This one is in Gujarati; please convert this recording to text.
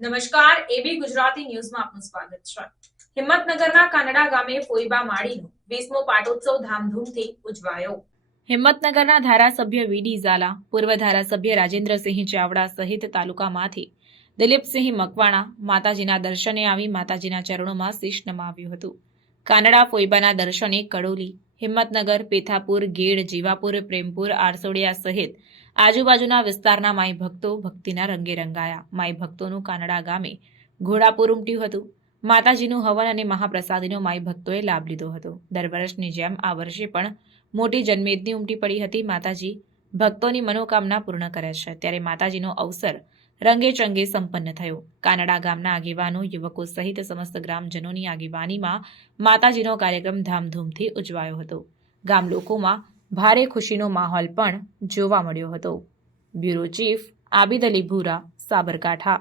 નમસ્કાર એબી ગુજરાતી ન્યૂઝમાં આપનું સ્વાગત છે. હિંમતનગરના કાનડા ગામે ફોઈબા માળીનો વીસમો પાટોત્સવ ધામધૂમથી ઉજવાયો. હિંમતનગરના ધારાસભ્ય વીડી ઝાલા, પૂર્વ ધારાસભ્ય રાજેન્દ્રસિંહ ચાવડા સહિત તાલુકામાંથી દિલીપસિંહ મકવાણા માતાજીના દર્શને આવી માતાજીના ચરણોમાં શીશ નમાવ્યું હતું. કાનડા ફોઈબાના દર્શને કડોલી હિંમતનગર, પેથાપુર ગેડ જીવાપુર, પ્રેમપુર, આરસોડિયા સહિત આજુબાજુના વિસ્તારના માઈ ભક્તો ભક્તિના રંગે રંગાયા. માઈ ભક્તોનું કાનડા ગામે ઘોડાપુર ઉમટ્યું હતું. માતાજીનું હવન અને મહાપ્રસાદીનો માઈ ભક્તોએ લાભ લીધો હતો. દર વર્ષની જેમ આ વર્ષે પણ મોટી જન્મેદની ઉમટી પડી હતી. માતાજી ભક્તોની મનોકામના પૂર્ણ કરે છે. ત્યારે માતાજીનો અવસર રંગે ચંગે સંપન્ન થયો. કાનડા ગામના આગેવાનો, યુવકો સહિત સમસ્ત ગ્રામજનોની આગેવાનીમાં માતાજીનો કાર્યક્રમ ધામધૂમથી ઉજવાયો હતો. ગામ લોકોમાં ભારે ખુશીનો માહોલ પણ જોવા મળ્યો હતો. બ્યુરો ચીફ આબિદ અલી ભૂરા, સાબરકાંઠા.